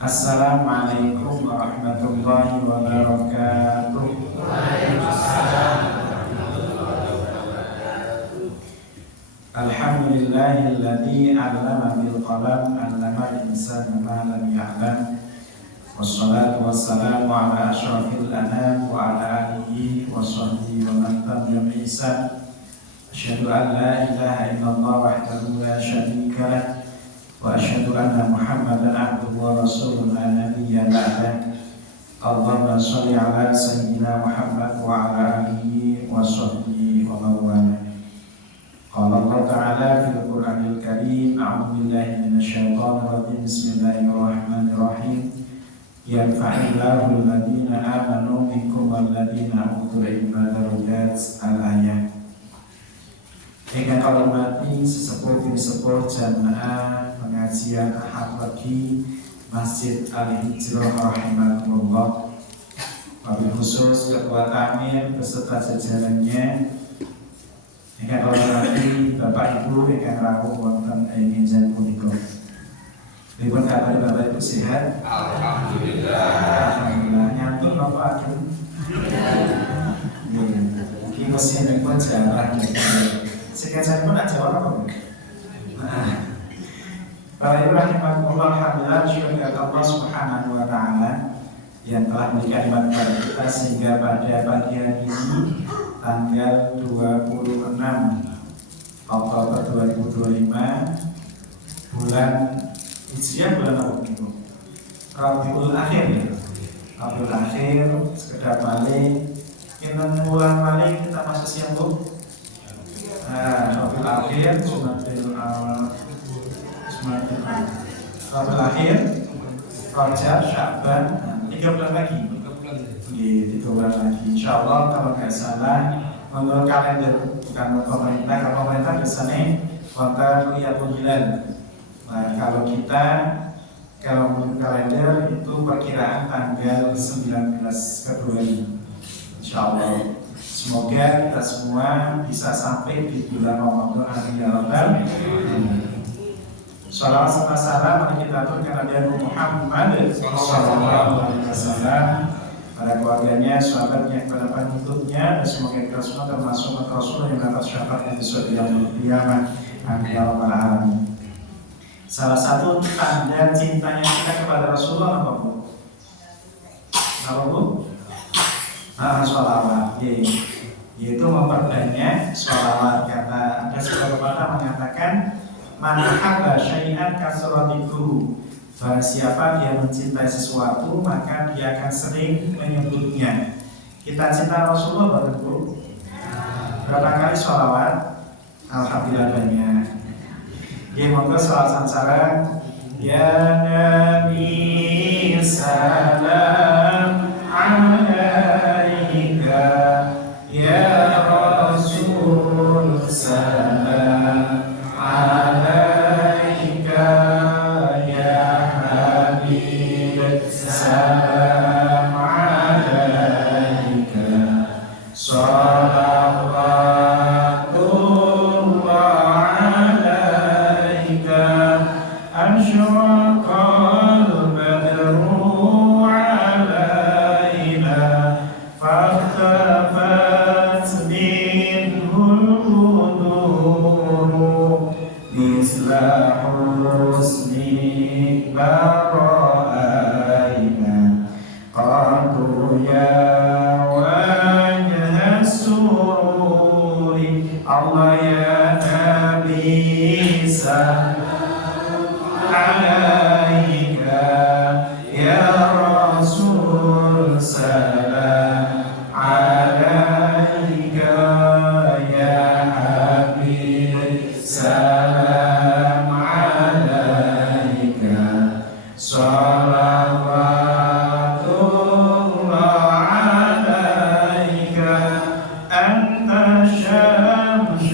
Assalamualaikum warahmatullahi wabarakatuh. Alhamdulillahilladzi 'allama bil qalam 'allamal insana ma lam ya'lam. Wassalatu wassalamu ala asyrafil anam wa ala alihi wa sahbihi wa man tabi'ahum bi ihsan. Asyhadu an la ilaha illallah wahdahu la syarika lah wa asyhadu anna Muhammadan abduhu wa rasuluhu la nabiyya ba'dah. Allahumma shalli ala sayyidina Muhammad wa ala alihi wa sahbihi wa man wala. Qala Allah ta'ala fil Qur'anil Karim, a'udzu billahi minasy syaithanir rajim. Bismillahirrahmanirrahim. Yarfa'illahu alladziina aamanu minkum walladziina utul ilma darajat. Al-ayat. Dengan hormati sesepuh jamaah pengajian Ahad Pagi Masjid Al-Hijrah rahimahullah, wabil khusus Ketua Tamir beserta jajarannya. Dengan hormati Bapak Ibu ingkang rawuh wonten ing injen punika. Pripun kabar Bapak Ibu, sehat? Alhamdulillah. Alhamdulillah. Nyantun Bapak Ibu. Iki mesinipun jarang. Sekian pun aja orang. Bapak Ibu rahimahullah, alhamdulillah syukur Allah subhanahu wa ta'ala yang telah memberikan nikmat kepada kita sehingga pada pagi hari ini tanggal 26 Oktober 2025 bulan Hijriah, bulan apa itu? Rabiul Akhir ya. Rabiul Akhir sekedar balik kita bulan balik kita masuk siang Bu. Rabiul Akhir Jumadil Rabiul Akhir, Rajab, Sya'ban, 3 bulan lagi. 3 bulan lagi. Insyaallah kalau nggak salah menurut kalender, bukan menurut pemerintah. Kalau pemerintah biasanya konten Riyadul Hilal. Nah, kalau menurut kalender itu perkiraan tanggal 19 Februari. Insyaallah. Semoga kita semua bisa sampai di bulan Ramadan akhir Ramadan. Salawat serta salam mari kita aturkan Nabi Muhammad sallallahu alaihi wasallam, pada keluarganya, sahabatnya, kepada pengikutnya, dan semoga kita semua termasuk Rasul yang dapat syafaat di suatu yaumul qiyamah. Amin ya rabbal alamin. Salah satu tanda cintanya kita kepada Rasulullah apa Bu? Apa Bu? Sholawat. Yaitu memperbanyak sholawat, karena ada sebuah pepatah mengatakan man ahabba syai'an kasratuhu. Barang siapa dia mencintai sesuatu maka dia akan sering menyebutnya. Kita cinta Rasulullah bareng Bu. Berapa kali sholawat? Alhamdulillah banyak. Monggo sholawat sareng. Ya Nabi salam alaika, ya Rasul salam alaika, ya Habib salam alaika, salawatullah alaika, asyraqal badru alaina, fahtafat minhul nuru, misla husni bara'aina, qadu ya wajha sururi. Allah ya Nabi salam alaika, ya Rasul salam alaika, ya Habib salam alaika, salawatullah alaika, anta syamsu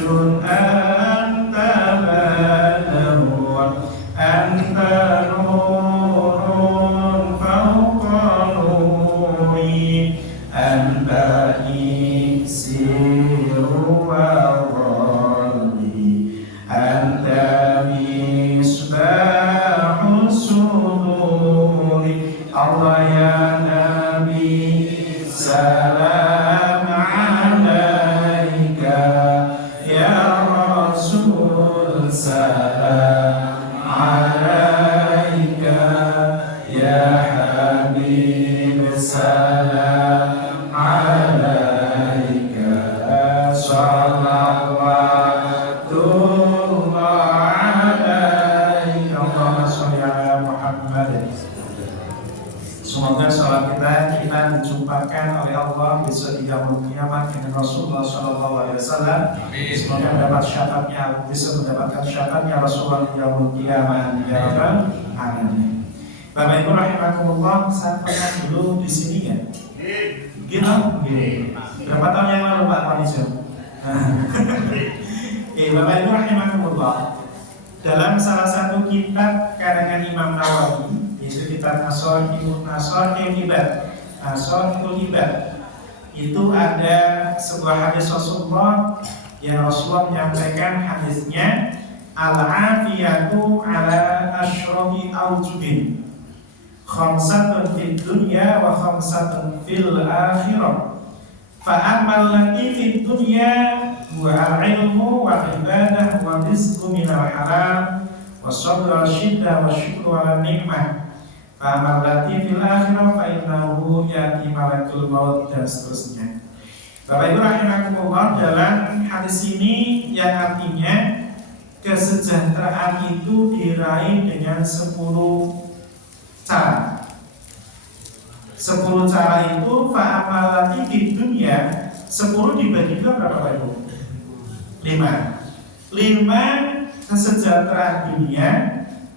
salawatullah alaihi. Allahumma sholli ala Muhammad. Semoga sholat kita dijumpakan oleh Allah besok di yaumul qiyamah dengan Rasulullah SAW. Semoga mendapat syafaatnya, bisa mendapatkan syafaatnya Rasulullah di yaumul qiyamah ya rabbal alamin. Bapak Ibu rahimakumullah, saya pernah dulu di sini ya. Gitu? Berapa tahun yang lalu Pak Koniso? Bapak Ibu rahimakumullah, dalam salah satu kitab karangan Imam Nawawi, yaitu kitab Nasrul Ibad, itu ada sebuah hadis Rasulullah yang Rasulullah menyampaikan hadisnya, al-afiyatu ala asyrabi aujubin, khamsatun fid dunya wa khamsatun fil akhirah. Fa'amal lati fid dunya wa al-ilmu wa ibadah wa rizqu minal haram wa sabr wa syiddah wa syukru ala ni'mah. Fa'amal lati fil akhirah fa'innahu ya'ti malakul maut, dan seterusnya. Bapak Ibu rahimakumullah, dalam hadis ini yang artinya kesejahteraan itu diraih dengan 10 cara. 10 cara itu fa'amal lati fid dunya, 10 dibagi 2 berapa Bapak Ibu? 5 kesejahteraan dunia,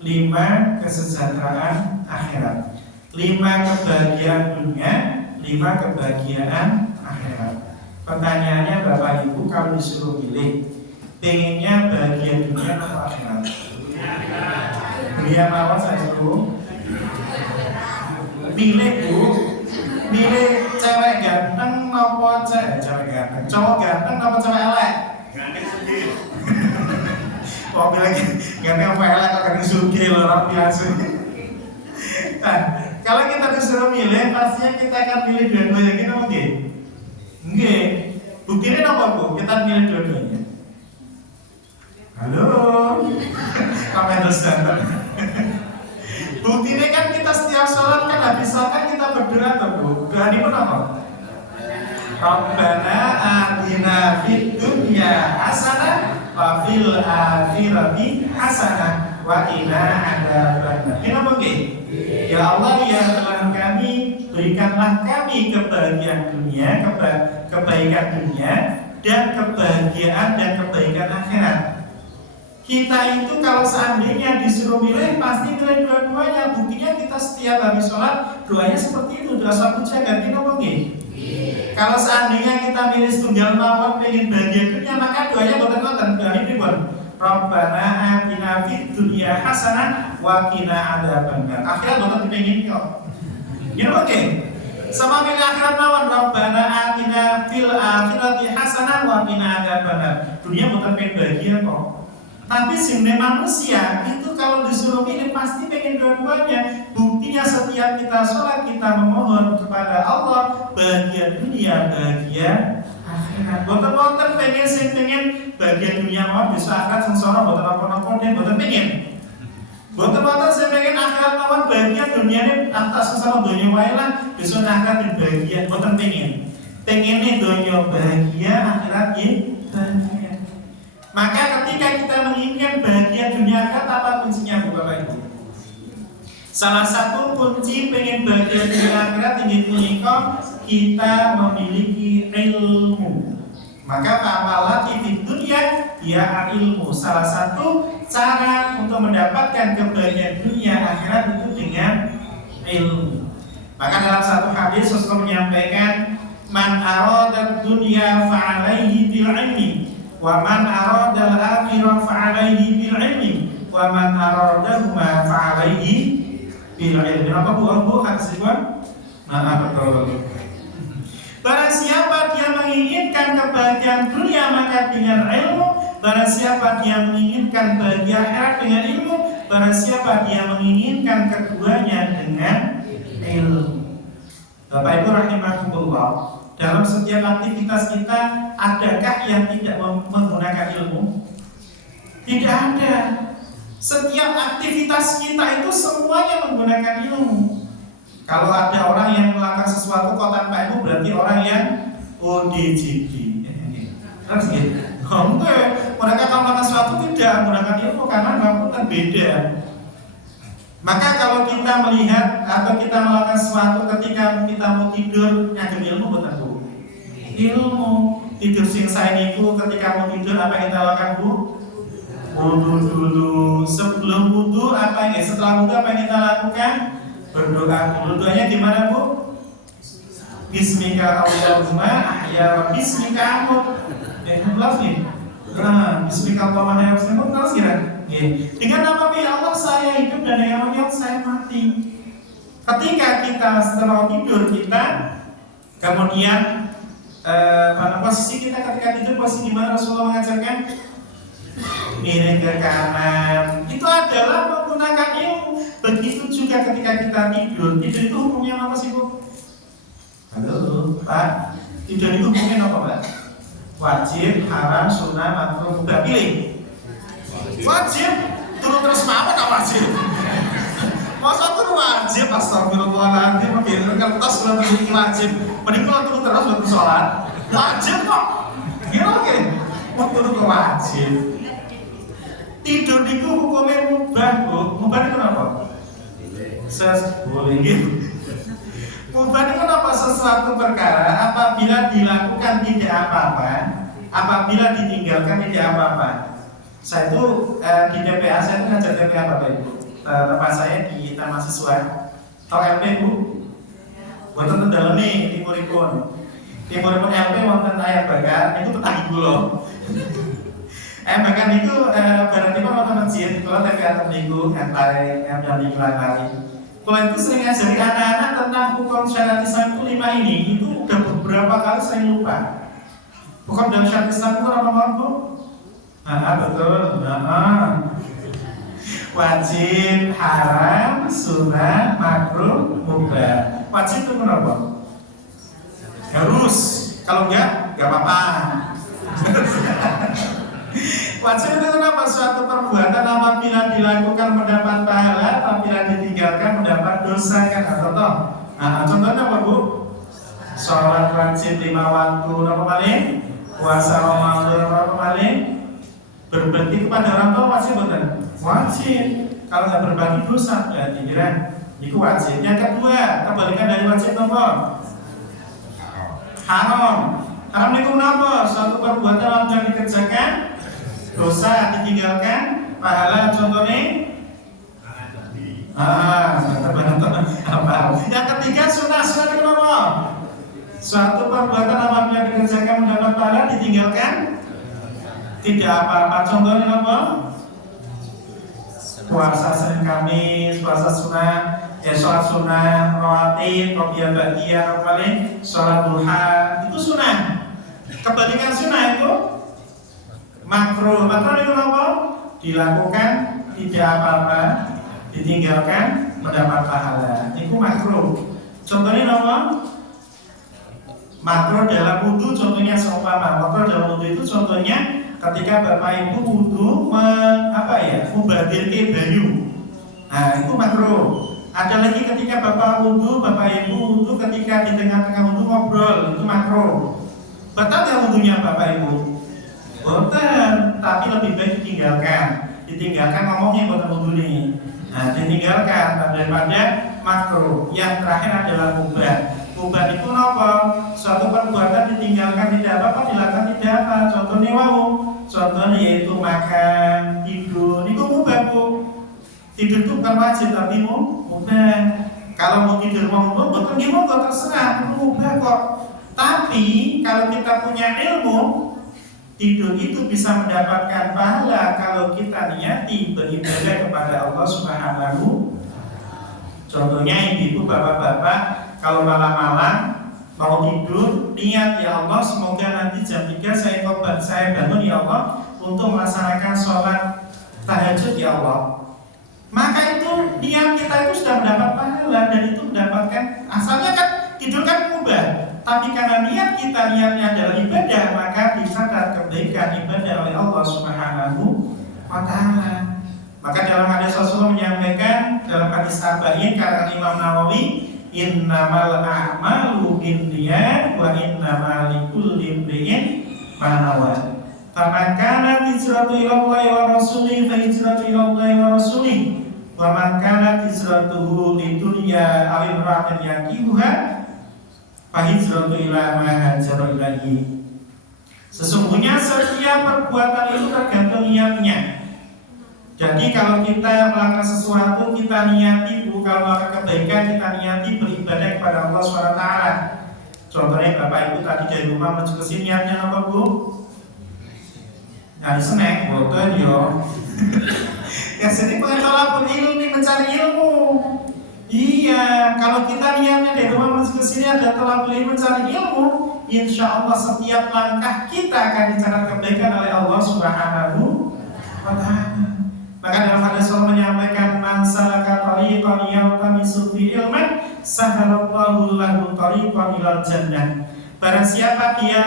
5 kesejahteraan akhirat. 5 kebahagiaan dunia, 5 kebahagiaan akhirat. Pertanyaannya Bapak Ibu, kalau disuruh pilih, pengennya bahagia dunia atau akhirat? Dunia apa saya Bu? Pilih Bu, pilih cewek ganteng apa cewek ganteng? Cowok ganteng apa cewek elek? Ganteng sendiri. Oh bilang ganteng apa elek kok ganteng sugi loh, orang biasa. Nah, kalau kita disuruh milih, pastinya kita akan pilih dua-duanya, gitu mungkin? Enggak. Buktinya apa Bu? Kita pilih dua-duanya. Halo, kamu harus datang. Buktinya kan kita setiap sholat kan habis sholat kita berdoa tuh Bu. Doa ini pun apa? Rabbana atina fid dunya hasanah wa fil akhirati hasanah wa qina adzabannar. Kenapa nggih? Ya Allah ya Tuhan kami, berikanlah kami kebahagiaan dunia, kebaikan dunia, dan kebahagiaan dan kebaikan akhirat. Kita itu kalau seandainya disuruh milih, pasti milih dua-duanya. Buktinya kita setiap habis sholat, doanya seperti itu, doa sapu jagat. Kita mungkin. Kalau seandainya kita milih tunggal mawon pengen bahagia dunia, maka doanya boten-boten. Doa ini pun Rabbana atina fid dunya hasanah wa qina adzabannar. Akhirat boten dipengin kok. Gini oke. Sama milih akhirat mawon, Rabbana atina fil akhirati hasanah wa qina adzabannar. Dunia boten pengen bahagia kok. Tapi sebenarnya manusia itu kalau disuruh pilih pasti pengen dua-duanya. Buktinya setiap kita sholat kita memohon kepada Allah bahagia dunia, bahagia akhirat. Boten-boten pengen bahagia dunia mawon bisa akhirat sengsara boten apa-apa dan boten pengen. Boten-boten saya pengen akhirat mawon bahagia dunia ini atas sengsara dunia wae lah bisa akhirat dan bahagia boten pengen. Pengennya dunia bahagia, akhirat bahagia. Maka ketika kita menginginkan bahagia dunia akhirat, apa kuncinya Bu Bapak Ibu? Salah satu kunci pengen bahagia dunia akhirat ingin menikah, kita memiliki ilmu. Maka amalati di dunia ya ilmu. Salah satu cara untuk mendapatkan kebahagiaan dunia akhirat itu dengan ilmu. Maka dalam satu hadis Rasulullah menyampaikan, man arada dunya fa'alaihi bil ilmi wa man arada al-akhirah fa'alaihi bil ilmi wa man aradahuma fa'alaihi bil ilmi. Apa Bu hadis itu? Nah, betul. Barang siapa dia menginginkan kebahagiaan dunia maka dengan ilmu. Barang siapa dia menginginkan bahagia akhirat dengan ilmu. Barang siapa dia menginginkan keduanya dengan ilmu. Bapak Ibu rahimakumullah, dalam setiap aktivitas kita adakah yang tidak menggunakan ilmu? Tidak ada. Setiap aktivitas kita itu semuanya menggunakan ilmu. Kalau ada orang yang melakukan sesuatu kok tanpa ilmu berarti orang yang ODGD. Harus gitu. Enggak, mereka kalau melakukan sesuatu tidak menggunakan ilmu karena melakukan beda. Maka kalau kita melihat atau kita melakukan sesuatu ketika kita mau tidur, ngagem ilmu bukan Bu? Ilmu. Tidur sing sae niku ketika mau tidur apa yang kita lakukan Bu? Wudu dulu. Sebelum wudu apa yang setelah wudu apa yang kita lakukan? Berdoa dulu. Doanya gimana Bu? Bismika Allahumma ahya bismika amut. Kelas nih. Bismika Allahumma ahya bismika amut. Kelas kira. Dengan nama ya Allah saya hidup dan dengan nama Allah saya mati. Ketika kita setelah tidur kita kemudian posisi kita ketika tidur posisi gimana Rasulullah mengajarkan? Miring ke kanan. Itu adalah menggunakan ilmu. Begitu juga ketika kita tidur. Tidur itu hukumnya apa sih Bu? Halo Pak. Tidur itu hukumnya apa Pak? Wajib, haram, sunnah, makruh, mubah. Pilih. Wajib. Turun terus apa tak wajib? Masa turun wajib? Astagfirullahaladzim. Oke, kertas sudah terjadi wajib. Mending kalau turun terus buat sholat. Wajib kok. Gimana oke? Mau turun ke wajib. Tidur itu hukumnya mubah Bu. Mubah itu apa? Boleh gitu. Mubah itu apa? Sesuatu perkara apabila dilakukan tidak apa-apa, apabila ditinggalkan tidak apa-apa. Saya itu di TPA, saya itu ngajar TPA Bapak Ibu. Tempat saya di Taman Mahasiswa. Tahu LP Bu? Wonten dalam nih timuripun. Timuripun LP wonten ayam bakar itu petani gula. Ayam bakar itu berarti wonten masjid. Kalau TPA terminggu ngantai yang minggu lagi. Kalau itu sering ngajari anak-anak tentang hukum syariat Islam itu 5 ini, itu udah beberapa kali saya lupa. Hukum dalam syariat Islam itu apa Bu? Betul. Wajib, haram, sunnah, makruh, mubah. Wajib itu kenapa? Harus. Kalau enggak apa-apa. Wajib itu kenapa? Suatu perbuatan apabila dilakukan mendapat pahala, apabila ditinggalkan mendapat dosa kan atau toh? Contohnya apa Bu? Sholat wajib 5 waktu, apa paling? Puasa Ramadan, apa paling? Berbakti kepada orang tua wajib bukan? Wajib. Kalau nggak berbagi dosa berarti kira itu wajib. Yang kedua, kebalikan dari wajib apa? Haram. Haram itu kenapa? Suatu perbuatan yang dikerjakan dosa ditinggalkan pahala contohnya yang ketiga sunnah itu apa? Suatu perbuatan apabila dikerjakan mendapat pahala ditinggalkan tidak apa-apa. Contohnya apa? Puasa Senin Kamis, puasa sunnah, sholat sunnah, rawatib, qobliyah ba'diyah, paling sholat duha itu sunnah. Kebalikan sunnah itu makruh. Makruh itu apa? Dilakukan tidak apa-apa, ditinggalkan mendapat pahala. Itu makruh. Contohnya apa? Makruh dalam wudu contohnya seumpama. Makruh dalam wudu itu contohnya ketika Bapak Ibu wudu mubadirke banyu. Nah, itu makruh. Ada lagi ketika Bapak wudu, Bapak Ibu wudu ketika di tengah-tengah wudu ngobrol, itu makruh. Batal ya wudunya Bapak Ibu? Boten, tapi lebih baik ditinggalkan. Ditinggalkan ngomongnya boten wudu nih. Nah, ditinggalkan daripada makruh. Yang terakhir adalah mubah. Mubah itu apa? Suatu perbuatan ditinggalkan tidak apa-apa, dilakukan tidak apa. Contohnya contohnya yaitu makan, tidur. Itu mubah Bu. Tidur itu bukan wajib tapi mubah. Kalau mau tidur mau betul gimana terserah, itu mubah kok. Tapi kalau kita punya ilmu, tidur itu bisa mendapatkan pahala kalau kita niati beribadah kepada Allah Subhanahu. Contohnya ibu bapak-bapak kalau malam-malam mau tidur niat ya Allah semoga nanti jam 3 saya bangun ya Allah untuk melaksanakan sholat tahajud ya Allah. Maka itu niat kita itu sudah mendapat pahala dan itu mendapatkan asalnya kan tidur kan mubah. Tapi karena niat kita niatnya adalah ibadah, maka dicatat kebaikan ibadah oleh Allah Subhanahu wa Ta'ala. Maka dalam hadis Rasulullah menyampaikan dalam hadis Arba'in kata Imam Nawawi, innamal a'malu binniyat wa innamal likulli imri'in manawa. Faman kanat hijratu ilallahi wa rasulih fa hijratu ilallahi wa rasulih. Wa man kanat hijratuhu lidunya aw imra'atin yankihuha fa hijratu ila ma hajara ilaihi. Sesungguhnya setiap perbuatan itu tergantung niatnya. Jadi kalau kita melakukan sesuatu, kita niati, kalau melakukan kebaikan, kita niati beribadah kepada Allah SWT. Contohnya Bapak Ibu tadi dari rumah menuju ke sini, niatnya apa Bu? Nyari snack, boten yo. Ya sini pengen tolak ilmu, mencari ilmu. Iya, kalau kita niatnya dari rumah menuju ke sini ada tolak ilmu, mencari ilmu, insya Allah setiap langkah kita akan dicatat kebaikan oleh Allah Subhanahu wa Ta'ala. Maka dalam hadis Allah menyampaikan man salaka tariqan yaltamisu fi ilman sahalallahu lahu tariqan ilal jannah. Barang siapa dia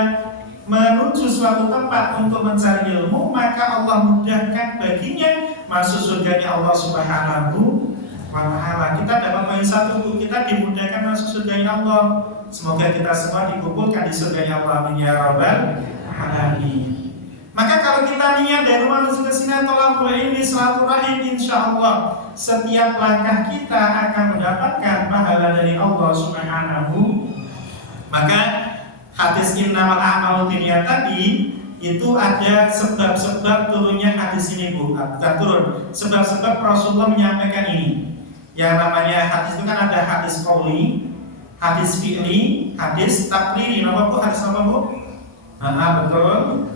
menuju suatu tempat untuk mencari ilmu, maka Allah mudahkan baginya masuk surganya Allah Subhanahu wa Ta'ala. Kita dapat poin satu, kita dimudahkan masuk surganya Allah. Semoga kita semua dikumpulkan di surganya Allah, amin ya rabbal alamin. Maka kalau kita niat dari rumah menuju ke sini tolakul ilmi silaturahim, insya Allah setiap langkah kita akan mendapatkan pahala dari Allah Subhanahu. Maka hadis innamal a'malu binniyat tadi itu ada sebab-sebab turunnya hadis ini Bu. Bukan turun, sebab-sebab Rasulullah menyampaikan ini. Yang namanya hadis itu kan ada hadis qauli, hadis fi'li, hadis taqriri. Nama Bu, hadis apa Bu? Betul.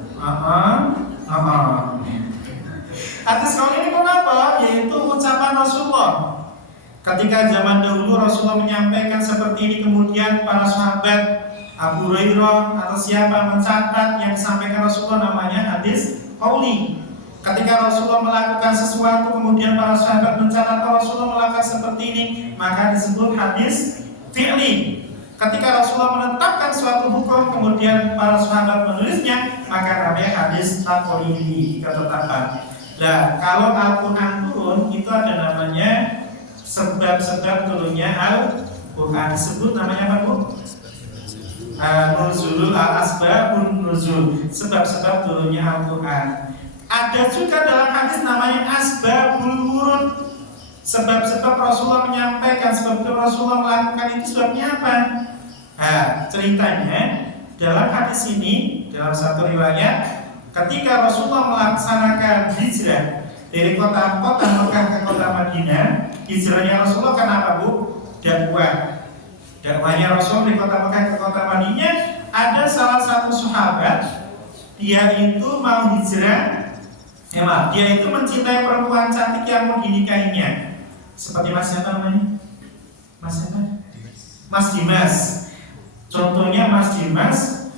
Hadis qauli ini kenapa? Yaitu ucapan Rasulullah. Ketika zaman dahulu Rasulullah menyampaikan seperti ini, kemudian para sahabat Abu Hurairah atau siapa mencatat yang disampaikan Rasulullah, namanya hadis qauli. Ketika Rasulullah melakukan sesuatu, kemudian para sahabat mencatat Rasulullah melakukan seperti ini, maka disebut hadis fi'li. Ketika Rasulullah menetapkan suatu hukum, kemudian para sahabat menulisnya, maka namanya hadis taqriri, ketetapan. Nah, kalau Al-Quran turun, itu ada namanya sebab-sebab turunnya Al-Quran. Disebut namanya apa Bu? Nuzulul al-asbabun nuzul, sebab-sebab turunnya Al-Quran. Ada juga dalam hadis namanya asbabul wurud, sebab-sebab Rasulullah menyampaikan, sebab-sebab Rasulullah melakukan itu sebabnya apa? Ceritanya dalam hadis ini, dalam satu riwayat, ketika Rasulullah melaksanakan hijrah dari kota Mekah ke kota Madinah, hijrahnya Rasulullah kenapa Bu? Dakwahnya Rasul di kota Mekah ke kota Madinah, ada salah satu sahabat, dia itu mau hijrah, dia itu mencintai perempuan cantik yang mau dinikahinya. Seperti Mas siapa namanya? Mas siapa? Mas Dimas. Contohnya Mas Dimas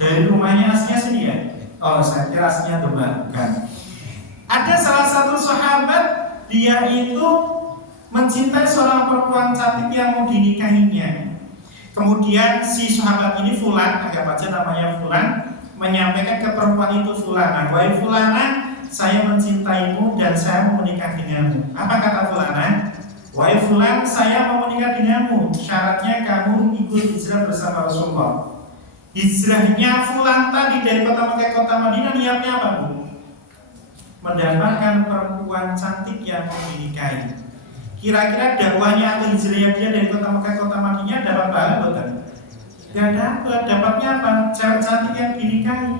dari rumahnya aslinya sini ya? Oh, saya kira aslinya Demak, bukan. Ada salah satu sahabat, dia itu mencintai seorang perempuan cantik yang mau dinikahinya. Kemudian si sahabat ini Fulan, anggap aja namanya Fulan, menyampaikan ke perempuan itu, Fulana, wahai Fulana, saya mencintaimu dan saya mau menikah denganmu. Apa kata Fulana? Wahai Fulan, saya mau menikah denganmu, syaratnya kamu ikut hijrah bersama Rasulullah. Hijrahnya Fulan tadi dari kota Mekah ke kota Madinah, niatnya apa Bu? Mendapatkan perempuan cantik yang mau dinikahi. Kira-kira dakwahnya atau hijrahnya dia dari kota Mekah ke kota Madinah dapat pahala bukan? Tidak dapat. Dapatnya apa? Cewek cantik yang dinikahi.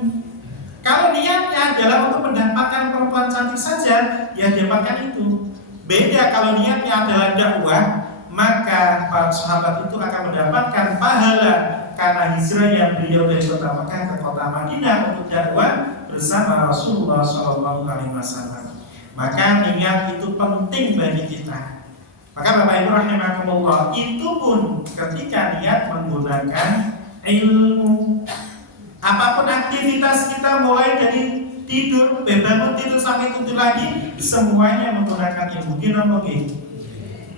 Kalau niatnya adalah untuk mendapatkan perempuan cantik saja, ya dapatkan itu. Beda kalau niatnya adalah dakwah, maka para sahabat itu akan mendapatkan pahala karena hijrah yang beliau dari kota Mekah ke kota Madinah untuk dakwah bersama Rasulullah SAW. Maka niat itu penting bagi kita. Maka Bapak Ibu rahimakumullah, itu pun ketika niat menggunakan ilmu. Apapun aktivitas kita, mulai dari tidur, bangun tidur sampai tidur lagi, semuanya menggunakan ilmu.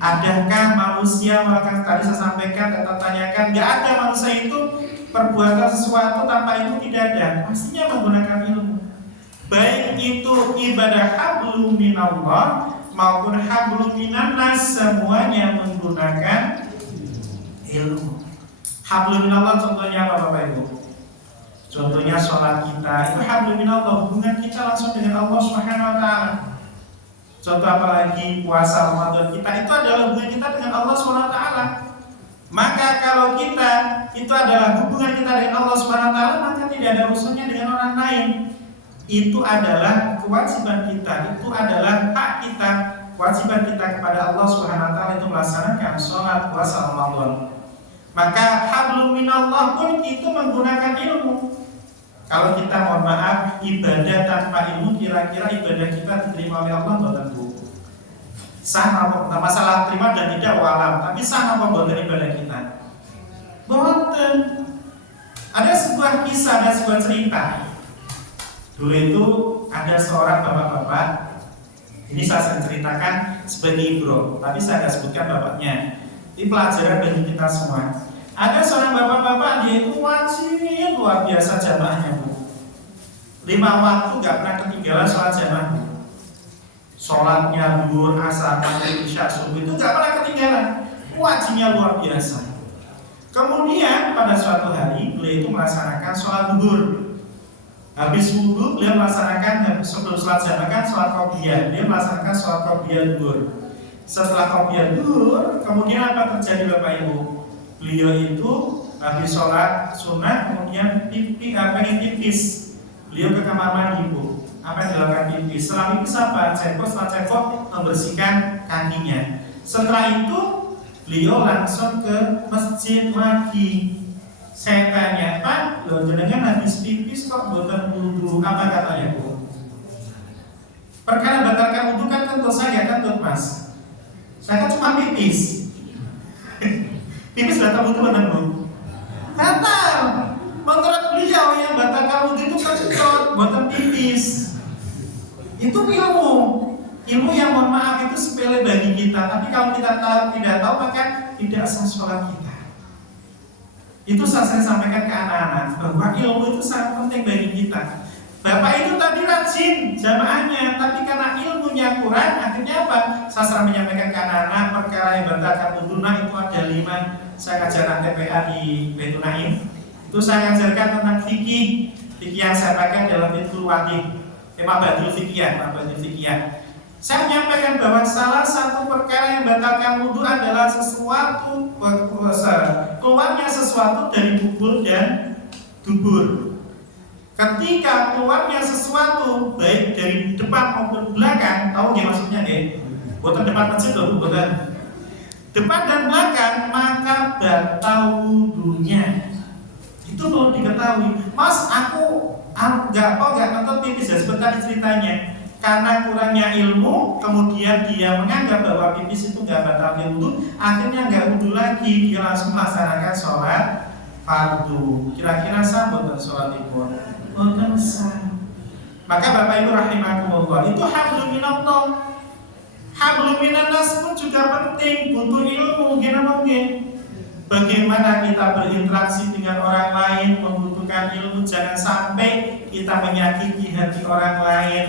Adakah manusia melakukan, tadi saya sampaikan, saya tanyakan, nggak ada manusia itu perbuatan sesuatu tanpa ilmu, tidak ada. Pastinya menggunakan ilmu. Baik itu ibadah hablum minallah maupun hablum minannas, semuanya menggunakan ilmu. Hablum minallah contohnya apa Bapak Ibu? Contohnya sholat kita itu hablum minallah, hubungan kita langsung dengan Allah Subhanahu wa taala. Contoh apalagi puasa Ramadan kita itu adalah hubungan kita dengan Allah Subhanahu wa taala. Maka kalau kita itu adalah hubungan kita dengan Allah Subhanahu wa taala, maka tidak ada urusannya dengan orang lain. Itu adalah kewajiban kita, itu adalah hak kita. Kewajiban kita kepada Allah Subhanahu wa taala itu melaksanakan sholat puasa Ramadan. Maka hablum minallah pun itu menggunakan ilmu. Kalau kita mohon maaf ibadah tanpa ilmu, kira-kira ibadah kita diterima oleh Allah atau Bu? Sah apa? Nah, masalah terima dan tidak walam, tapi sah apa buatan ibadah kita? Boten. Ada sebuah kisah, ada sebuah cerita. Dulu itu ada seorang bapak-bapak. Ini saya akan ceritakan sebagai ibro, tapi saya akan sebutkan bapaknya. Ini pelajaran bagi kita semua. Ada seorang bapak-bapak, dia itu wajib luar biasa jamaahnya, Bu. 5 waktu gak pernah ketinggalan sholat jamaah, Bu. Sholatnya zuhur, asar, maghrib, isya, subuh itu gak pernah ketinggalan. Wajibnya luar biasa. Kemudian pada suatu hari beliau itu melaksanakan sholat zuhur. Habis wudhu beliau melaksanakan sebelum sholat jamaah kan sholat qobliyah. Dia melaksanakan sholat qobliyah zuhur. Setelah qobliyah zuhur, kemudian apa terjadi Bapak Ibu? Beliau itu habis sholat sunnah kemudian pengen pipis. Beliau ke kamar mandi, Bu. Apa yang dilakukan pipis? Setelah pipis apa? Setelah cebok membersihkan kakinya. Setelah itu beliau langsung ke masjid lagi. Saya tanya, Pak, lo jenengan habis pipis kok boten wudu? Apa katanya, Bu? Perkara batalkan wudu kan tentu saja kan, Mas. Saya kan cuma pipis. Pipis batal wudu benar, Bu? Batal. Menurut beliau yang batalkan wudu itu kan boten pipis. Itu ilmu. Ilmu yang mohon maaf itu sepele bagi kita, tapi kalau kita tidak tahu maka tidak sah sholat kita. Itu saya sampaikan ke anak-anak bahwa ilmu itu sangat penting bagi kita. Bapak itu tadi rajin jamaahnya, tapi karena ilmunya kurang, akhirnya apa? Saya menyampaikan ke anak-anak perkara yang batalkan wudu itu ada 5. Saya ajarkan TPA di Baitul Naim. Itu saya ajarkan tentang fikih yang saya pakai dalam Fiqhul Wadih. Mabadul fikih. Saya menyampaikan bahwa salah satu perkara yang batalkan wudu adalah sesuatu keluarnya sesuatu dari bubul dan dubur. Ketika keluarnya sesuatu baik dari depan maupun belakang, tahu nggak maksudnya nggak? Bukan depan masjid loh, bukan. Depan dan belakang maka batal wudunya. Itu perlu diketahui. Mas, aku nggak nonton pipis ya sebentar ceritanya. Karena kurangnya ilmu, kemudian dia menganggap bahwa pipis itu nggak batal wudu, akhirnya nggak wudu lagi, dia langsung melaksanakan sholat fardu. Kira-kira sah bukan sholat itu? Bukan sah. Maka Bapak Ibu rahimakumullah, itu hablum minallah. Hablum minannas pun juga penting, butuh ilmu, gimana mungkin? Bagaimana kita berinteraksi dengan orang lain membutuhkan ilmu. Jangan sampai kita menyakiti hati orang lain.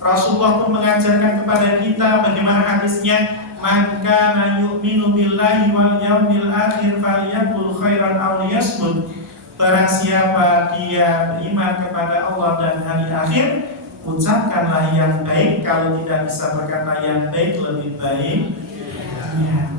Rasulullah pun mengajarkan kepada kita bagaimana hadisnya, maka yu'minu billahi wal yawmil akhir falyaqul khairan aw liyasmut. Barang siapa dia beriman kepada Allah dan hari akhir, ucapkanlah yang baik. Kalau tidak bisa berkata yang baik, lebih baik ya.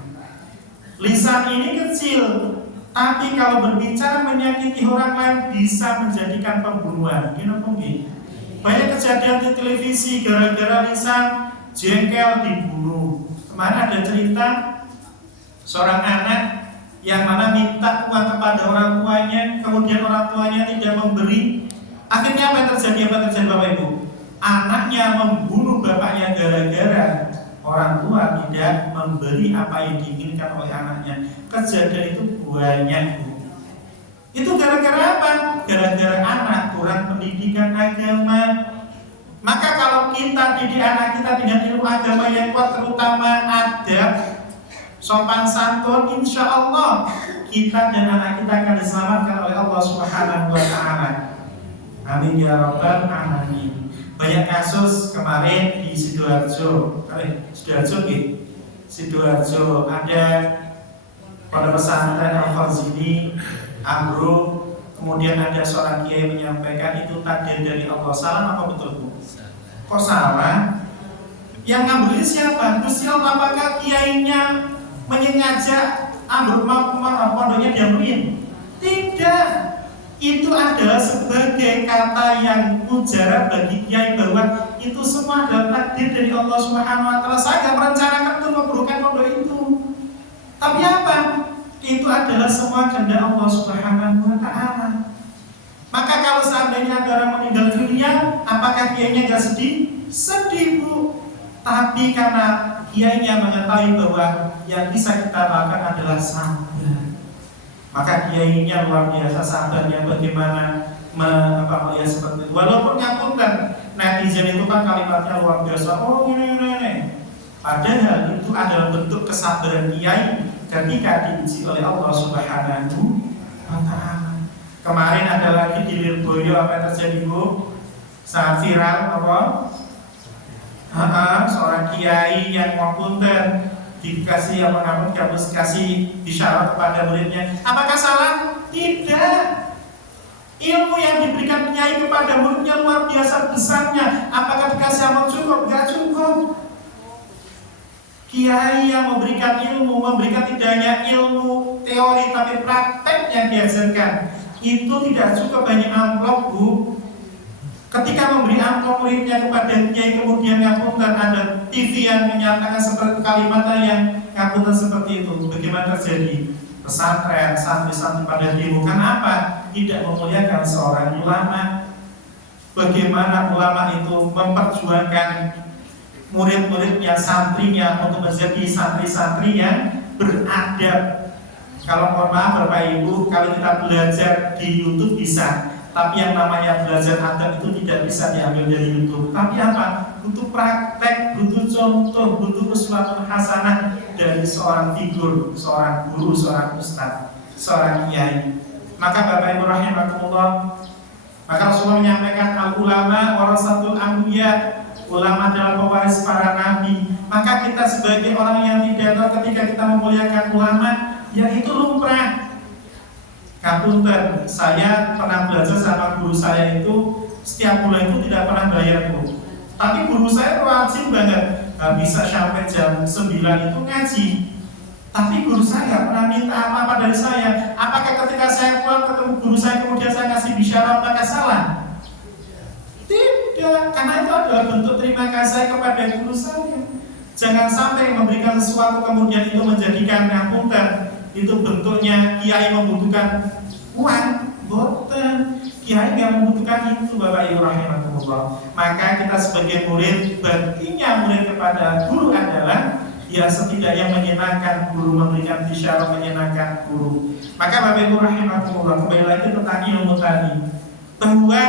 Lisan ini kecil, tapi kalau berbicara menyakiti orang lain bisa menjadikan pembunuhan. Gimana mungkin? Banyak kejadian di televisi gara-gara lisan jengkel dibunuh. Kemarin ada cerita seorang anak yang mana minta uang kepada orang tuanya, kemudian orang tuanya tidak memberi. Akhirnya apa yang terjadi Bapak Ibu? Anaknya membunuh bapaknya gara-gara orang tua tidak memberi apa yang diinginkan oleh anaknya. Kejadian itu banyak, Bu. Itu gara-gara apa? Gara-gara anak kurang pendidikan agama. Maka kalau kita didik anak kita dengan ilmu agama yang kuat, terutama adab, sopan santun, insya Allah kita dan anak kita akan diselamatkan oleh Allah Subhanahu wa Ta'ala. Amin ya rabbal alamin. Banyak kasus kemarin di Sidoarjo ada pada pesantren Al-Khazini Amro, kemudian ada seorang kiai menyampaikan itu takdir dari Allah, salah apa betul Bu? Kok salah? Yang ngambil siapa? Gusti Allah. Apakah kiainya menyengaja ambruk pondoknya diambilin? Tidak. Itu adalah sebagai kata yang mujarab bagi kiai bahwa itu semua adalah takdir dari Allah Subhanahu wa taala. Saya tidak merencanakan untuk memburukan pondok itu. Tapi apa? Itu adalah semua kehendak Allah Subhanahu wa taala. Maka kalau seandainya ada orang meninggal dunia, apakah kiainya enggak sedih? Sedih, Bu. Tapi karena kiainya mengetahui bahwa yang bisa kita lakukan adalah sabar, maka kiainya luar biasa sabarnya bagaimana melihat seperti itu. Walaupun ngapunten, netizen itu kan kalimatnya luar biasa. Oh ini. Padahal itu adalah bentuk kesabaran kiai ketika diuji oleh Allah Subhanahu wa taala. Kemarin ada lagi di Lirboyo, apa yang terjadi Bu? Sangat viral apa? Seorang kiai yang ngapunten dikasih apa namanya, kasih isyarat kepada muridnya. Apakah salah? Tidak. Ilmu yang diberikan kiai kepada muridnya luar biasa besarnya. Apakah dikasih amal cukup? Enggak cukup. Kiai yang memberikan ilmu, memberikan tidak hanya ilmu teori tapi praktek yang diajarkan, itu tidak cukup hanya amplop Bu. Ketika memberi amplop muridnya kepada kiai kemudian ngapunten, ada TV yang menyatakan seperti kalimat yang ngapunten seperti itu. Bagaimana terjadi? Pesantren, santri-santri pada demo. Kenapa? Tidak memuliakan seorang ulama. Bagaimana ulama itu memperjuangkan murid-muridnya, santrinya untuk menjadi santri-santri yang beradab. Kalau mohon maaf Bapak Ibu, kalau kita belajar di YouTube bisa, tapi yang namanya belajar adab itu tidak bisa diambil dari YouTube. Tapi apa? Butuh praktek, butuh contoh, butuh uswatun hasanah dari seorang figur, seorang guru, seorang ustaz, seorang kiai. Maka Bapak Ibu rahimakumullah, maka Rasulullah menyampaikan al-ulama warasatul anbiya, ulama adalah pewaris para nabi. Maka kita sebagai orang yang tidak tahu, ketika kita memuliakan ulama, ya itu lumrah. Kapunten, saya pernah belajar sama guru saya itu setiap bulan itu tidak pernah bayar Bu. Tapi guru saya wajib banget, bisa sampai jam 9 itu ngaji. Tapi guru saya nggak pernah minta apa-apa dari saya. Apakah ketika saya pulang ketemu guru saya kemudian saya kasih bisyarah, apakah salah? Tidak, karena itu adalah bentuk terima kasih saya kepada guru saya. Jangan sampai memberikan sesuatu kemudian itu menjadikan ngapunten, itu bentuknya kiai membutuhkan uang. Boten, kiai yang membutuhkan itu Bapak Ibu rahimakumullah. Maka kita sebagai murid, baktinya murid kepada guru adalah ya setidaknya menyenangkan guru, memberikan bisyarah menyenangkan guru. Maka Bapak Ibu rahimakumullah, kembali lagi tentang ilmu tadi, bahwa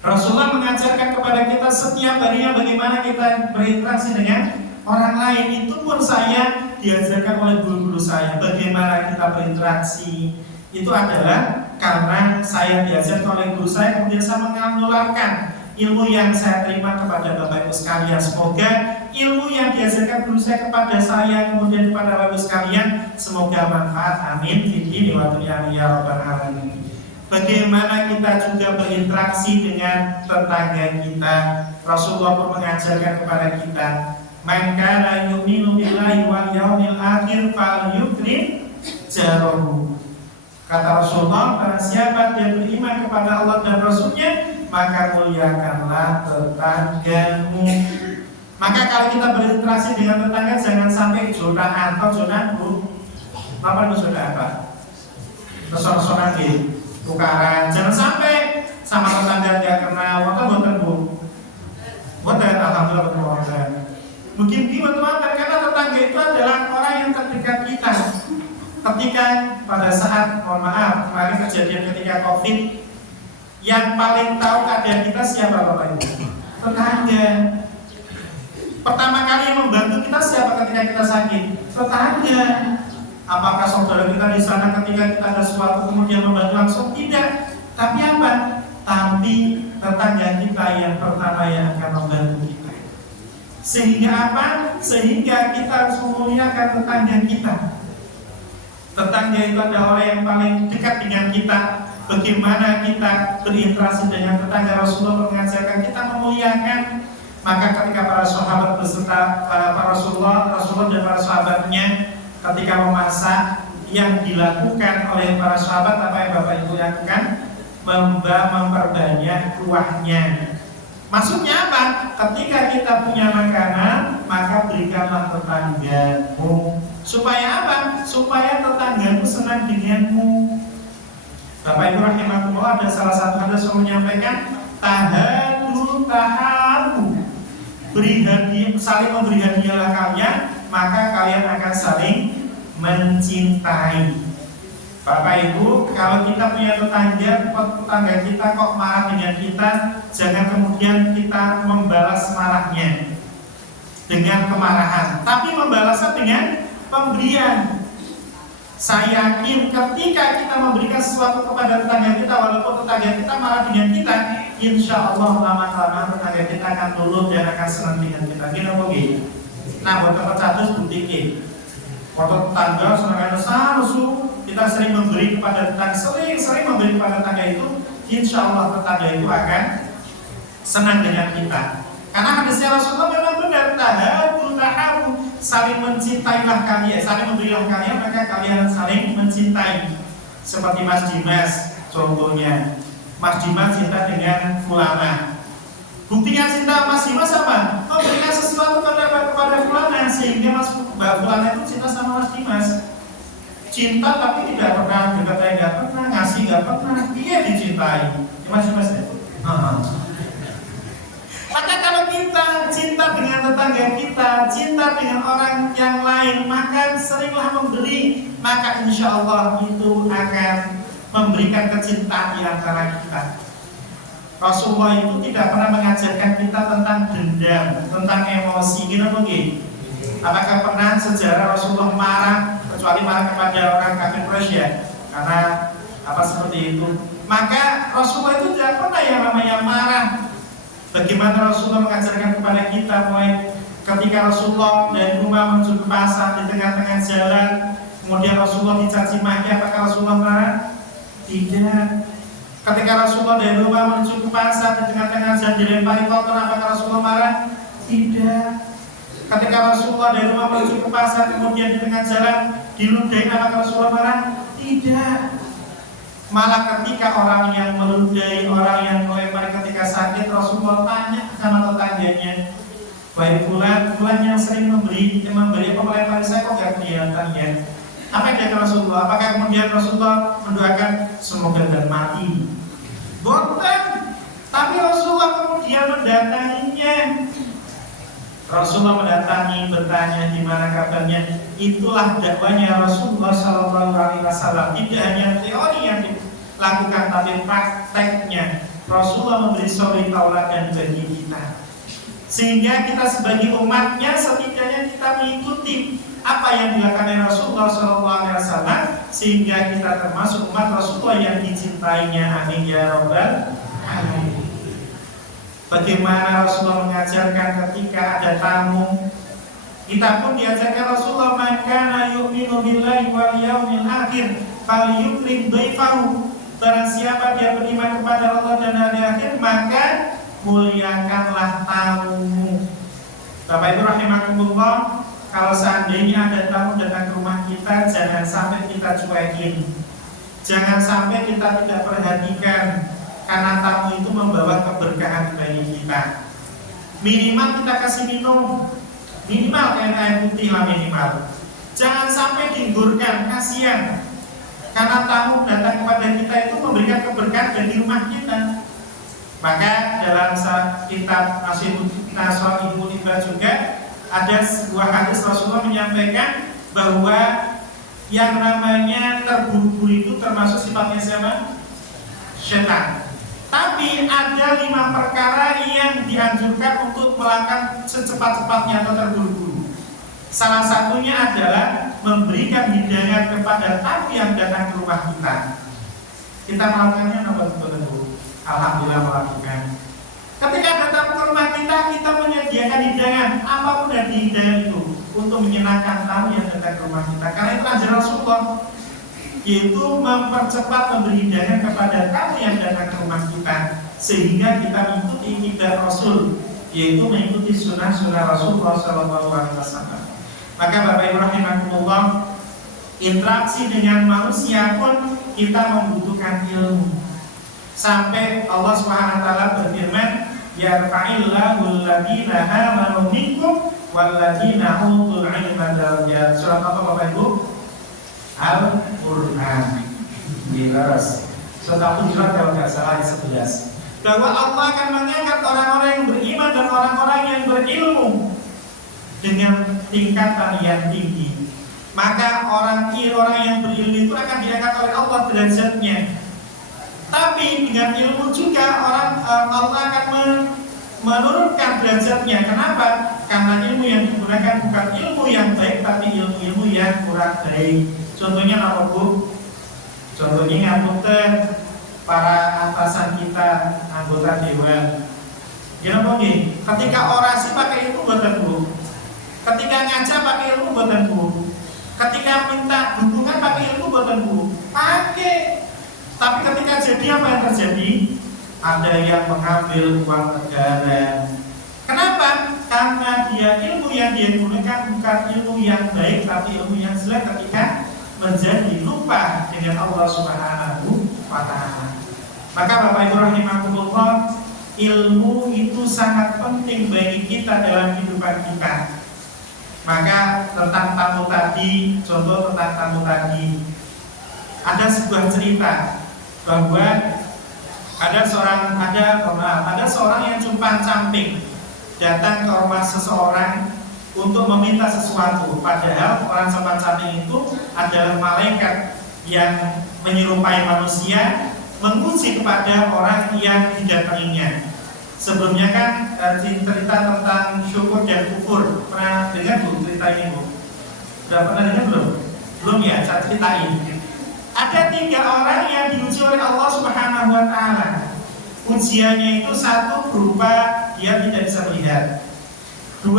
Rasulullah mengajarkan kepada kita setiap harinya bagaimana kita berinteraksi dengan orang lain. Itu pun saya diajarkan oleh guru-guru saya, bagaimana kita berinteraksi. Itu adalah karena saya diajarkan oleh guru saya, kemudian saya menularkan ilmu yang saya terima kepada Bapak Ibu sekalian. Semoga ilmu yang diajarkan guru saya kepada saya, kemudian kepada Bapak Ibu sekalian, semoga manfaat. Amin. Ini waktunya ya Rabbal Alamin. Bagaimana kita juga berinteraksi dengan tetangga kita. Rasulullah pun mengajarkan kepada kita, man kana yu'minu billahi wal yaumil akhir falyukrim jarahu. Kata Rasulullah, barang siapa yang beriman kepada Allah dan Rasulnya, maka muliakanlah tetanggamu. Maka kalau kita berinteraksi dengan tetangga, jangan sampai jodohan atau jodohan Bu. Apa itu jodohan apa? Pesona-pesona di tukaran. Jangan sampai sama tetangga dia kenal. Maka buatan Bu, buatan alhamdulillah buatan. Mungkin gimana karena tetangga itu adalah orang yang terdekat kita. Ketika pada saat, mohon maaf, kemarin kejadian ketika COVID, yang paling tahu keadaan kita siapa Bapak Ibu? Tetangga. Pertama kali yang membantu kita siapa ketika kita sakit? Tetangga. Apakah saudara kita di sana ketika kita ada sesuatu kemudian membantu langsung? Tidak. Tapi apa? Tapi tetangga kita yang pertama yang akan membantu kita. Sehingga apa? Sehingga kita harus memuliakan tetangga kita. Tetangga itu adalah orang yang paling dekat dengan kita. bagaimana kita berinteraksi dengan tetangga. Rasulullah mengajarkan kita memuliakan. Maka ketika para sahabat beserta para Rasulullah dan para sahabatnya ketika memasak, yang dilakukan oleh para sahabat apa yang Bapak Ibu lakukan? Memperbanyak kuahnya. Maksudnya apa? Ketika kita punya makanan, maka berikanlah tetanggamu. Supaya apa? Supaya tetanggamu senang denganmu. Bapak Ibu rahimahullah, ada salah satu hadis yang menyampaikan tahadu tahabu. Beri hadiah, saling memberi hadiahlah kalian, maka kalian akan saling mencintai. Bapak Ibu, kalau kita punya tetangga kita kok marah dengan kita, jangan kemudian kita membalas marahnya dengan kemarahan, tapi membalasnya dengan pemberian. Saya yakin ketika kita memberikan sesuatu kepada tetangga kita, walaupun tetangga kita marah dengan kita, insya Allah lama-lama tetangga kita akan nurut dan akan senang dengan kita. Gini begini. Nah, buat tempat satu bukti foto tetangga senang kita sering memberi kepada tetangga, sering memberi kepada tetangga itu, insya Allah tetangga itu akan senang dengan kita. Karena hadisnya Rasulullah memang benar, tahadu tahabu, saling mencintailah kalian, saling memberilah kalian, maka kalian saling mencintai. Seperti Mas Dimas contohnya, Mas Dimas cinta dengan fulana. Buktinya cinta Mas Dimas apa? Memberikan sesuatu kepada fulana sehingga Mbak fulana itu cinta sama Mas Dimas. Cinta tapi tidak pernah berkata nggak pernah, ngasih nggak pernah, dia dicintai. Mas Dimas ya? Maka kalau kita cinta dengan tetangga kita, cinta dengan orang yang lain, maka seringlah memberi, maka insya Allah itu akan memberikan kecintaan di antara kita. Rasulullah itu tidak pernah mengajarkan kita tentang dendam, tentang emosi, gitu mungkin. Apakah pernah sejarah Rasulullah marah, kecuali marah kepada orang kafir Quraisy ya? Karena apa seperti itu? Maka Rasulullah itu tidak pernah yang namanya marah. Bagaimana Rasulullah mengajarkan kepada kita mulai ketika Rasulullah dari rumah menuju ke pasar di tengah-tengah jalan, kemudian Rasulullah dicaci maki, apakah Rasulullah marah? Tidak. Ketika Rasulullah dari rumah menuju ke pasar di tengah-tengah jalan dilempari kotor, apakah Rasulullah marah? Tidak. Ketika Rasulullah dari rumah menuju ke pasar kemudian di tengah jalan diludahi, apakah Rasulullah marah? Tidak. Malah ketika orang yang meludahi, orang yang melempari ketika sakit, Rasulullah tanya sama tetangganya, baik bulan yang sering memberi apa melempari saya kok gak kelihatan ya? Apa yang kata Rasulullah? Apakah kemudian Rasulullah mendoakan semoga dan mati? Bukan. Tapi Rasulullah kemudian mendatanginya. Rasulullah mendatangi, bertanya di mana kabarnya. Itulah dakwanya Rasulullah SAW. Tidak hanya teori yang dilakukan, tapi prakteknya. Rasulullah memberi suri tauladan bagi kita, sehingga kita sebagai umatnya setidaknya kita mengikuti apa yang dilakukan Rasulullah SAW, sehingga kita termasuk umat Rasulullah yang dicintainya. Amin ya Rabbal Alamin. Bagaimana Rasulullah mengajarkan ketika ada tamu, kita pun diajarkan Rasulullah, maka yu'minu billahi wal yaumil akhir falyukrim dhaifahu. Barang siapa dia beriman kepada Allah dan hari akhir, maka muliakanlah tamumu. Bapak Ibu rahimakumullah, kalau seandainya ada tamu datang ke rumah kita, jangan sampai kita cuekin, jangan sampai kita tidak perhatikan. Karena tamu itu membawa keberkahan bagi kita. Minimal kita kasih minum, minimal kayak air putih lah minimal. Jangan sampai digurkan, kasihan. Karena tamu datang kepada kita itu memberikan keberkahan bagi rumah kita. Maka dalam kitab Nasrul Ibnu Ibad juga ada sebuah hadis Rasulullah menyampaikan bahwa yang namanya terburu-buru itu termasuk sifatnya siapa? Syaitan. Tapi ada 5 perkara yang dianjurkan untuk melakukan secepat-cepatnya atau terburu-buru. Salah satunya adalah memberikan hidayah kepada tamu yang datang ke rumah kita. Kita melakukannya betul-betul. Alhamdulillah melakukan. Ketika datang ke rumah kita menyediakan hidangan, apapun dari hidayah itu untuk menyenangkan tamu yang datang ke rumah kita. Karena itu ajaran Rasulullah. yaitu mempercepat memberi hidayah kepada tamu yang datang ke rumah kita, sehingga kita mengikuti ibadah Rasul, yaitu mengikuti sunnah-sunnah Rasulullah SAW. Maka Bapak Ibu rahimakumullah, interaksi dengan manusia pun kita membutuhkan ilmu. Sampai Allah SWT berfirman, yarfa'illahu alladhina amanu minkum walladhina utul ilma darajat. Surat apa Bapak Ibu? Al-Qur'an. Jelas. Surat Al-Hujurat kalau tidak salah ayat 11. Bahwa Allah akan mengangkat orang-orang yang beriman dan orang-orang yang berilmu dengan tingkatan yang tinggi. Maka orang yang berilmu itu akan diangkat oleh Allah derajatnya. Tapi dengan ilmu juga Allah akan menurunkan derajatnya. Kenapa? Karena ilmu yang digunakan bukan ilmu yang baik, tapi ilmu yang kurang baik. Contohnya apa Bu? Contohnya ngapunten para atasan kita, anggota dewan. Gimana nih? Ketika orasi pakai ilmu buatan Bu. Ketika ngaca pakai ilmu buatan Bu. Ketika minta dukungan pakai ilmu buatan Bu. Pakai. Tapi ketika jadi apa yang terjadi? Ada yang mengambil uang negara. Kenapa? Karena ilmu yang dia gunakan bukan ilmu yang baik, tapi ilmu yang jelek ketika menjadi lupa dengan Allah Subhanahu wa Ta'ala. Maka Bapak Ibu rahimakumullah, ilmu itu sangat penting bagi kita dalam kehidupan kita. Maka tentang tamu tadi, contoh tentang tamu tadi, ada sebuah cerita bahwa ada seorang yang cupang-camping datang ke rumah seseorang untuk meminta sesuatu. Padahal orang cupang-camping itu adalah malaikat yang menyerupai manusia, menguji kepada orang yang didatanginya. Sebelumnya kan cerita tentang syukur dan kufur. Pernah dengar Bu cerita ini Bu? Sudah pernah dengar belum? Belum ya, saya ceritain. Ada 3 orang yang diuji oleh Allah Subhanahu wa Ta'ala. Ujiannya itu satu berupa dia tidak bisa melihat. 2,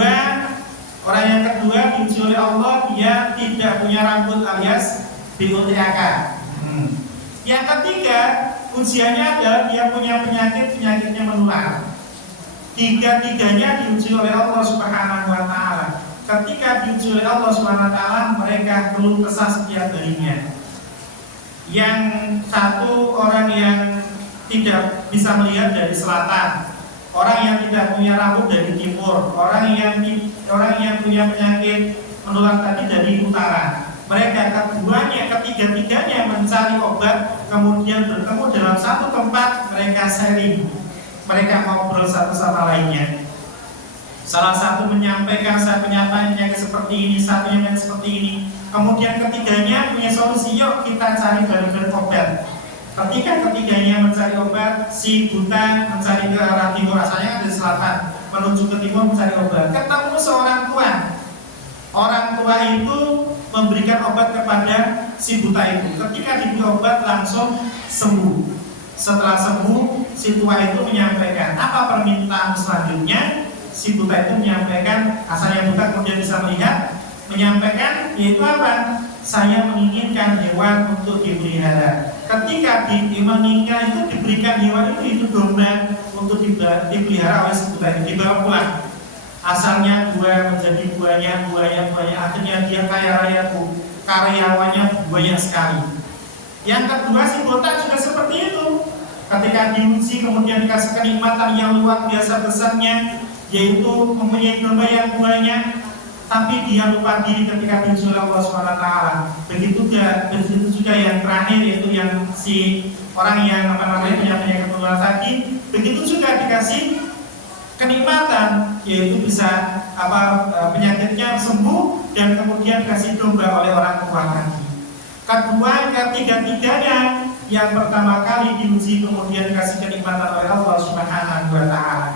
orang yang kedua diuji oleh Allah, dia tidak punya rambut alias BOTK. Yang ketiga, ujiannya adalah dia punya penyakitnya menular. 3-tiganya diuji oleh Allah Subhanahu wa Ta'ala. Ketika diuji oleh Allah Subhanahu wa Ta'ala, mereka keluh kesah setiap harinya. Yang satu orang yang tidak bisa melihat dari selatan, orang yang tidak punya rambut dari timur, orang yang punya penyakit menular tadi dari utara. Mereka ketiga-tiganya mencari obat, kemudian bertemu dalam satu tempat, mereka sharing, mereka ngobrol satu sama lainnya. Salah satu menyampaikan, saya penyampaiannya seperti ini, satunya seperti ini. Kemudian ketiganya punya solusi, yuk kita cari bareng-bareng obat. Ketika ketiganya mencari obat, si buta mencari ke arah timur, asalnya dari selatan, menuju ke timur mencari obat. Ketemu seorang tua. Orang tua itu memberikan obat kepada si buta itu. Ketika diberi obat langsung sembuh. Setelah sembuh, si tua itu menyampaikan apa permintaan selanjutnya. Si buta itu menyampaikan, asalnya buta kemudian bisa melihat, menyampaikan yaitu apa? Saya menginginkan hewan untuk dipelihara. Ketika menginginkan itu diberikan hewan itu domba untuk dipelihara oleh si buta itu, dibawa pulang. Asalnya 2 menjadi buahnya, akhirnya dia kaya raya Bu, karyawannya banyak sekali. Yang kedua si buta juga seperti itu. Ketika diuji kemudian dikasih kenikmatan yang luar biasa besarnya, yaitu mempunyai domba yang banyak, tapi dia lupa diri ketika diuji oleh Allah SWT. Begitu juga yang terakhir, yaitu yang si orang yang punya penyakit menular tadi. Begitu juga dikasih kenikmatan, yaitu bisa penyakitnya sembuh dan kemudian dikasih domba oleh orang tua tadi. Kedua, ketiga-tiganya yang pertama kali diuji kemudian dikasih kenikmatan oleh Allah Subhanahu wa Ta'ala.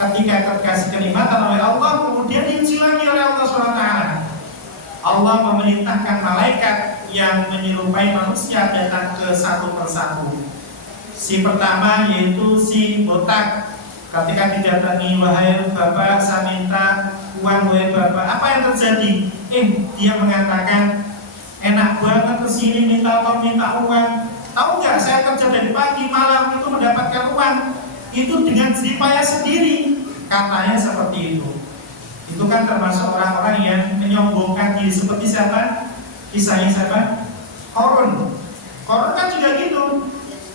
Ketika dikasih kenikmatan oleh Allah, kemudian diuji lagi oleh Allah SWT. Allah memerintahkan malaikat yang menyerupai manusia datang ke satu persatu. Si pertama yaitu si botak. Ketika didatangi, wahai Bapak, saya minta uang, wahai Bapak. Apa yang terjadi? Dia mengatakan, enak banget kesini minta tolong, minta uang. Tahu nggak, saya kerja dari pagi malam itu mendapatkan uang itu dengan jerih payah sendiri. Katanya seperti itu. Itu kan termasuk orang-orang yang menyombongkan diri. Seperti siapa? Kisahnya siapa? Korun. Korun kan juga gitu.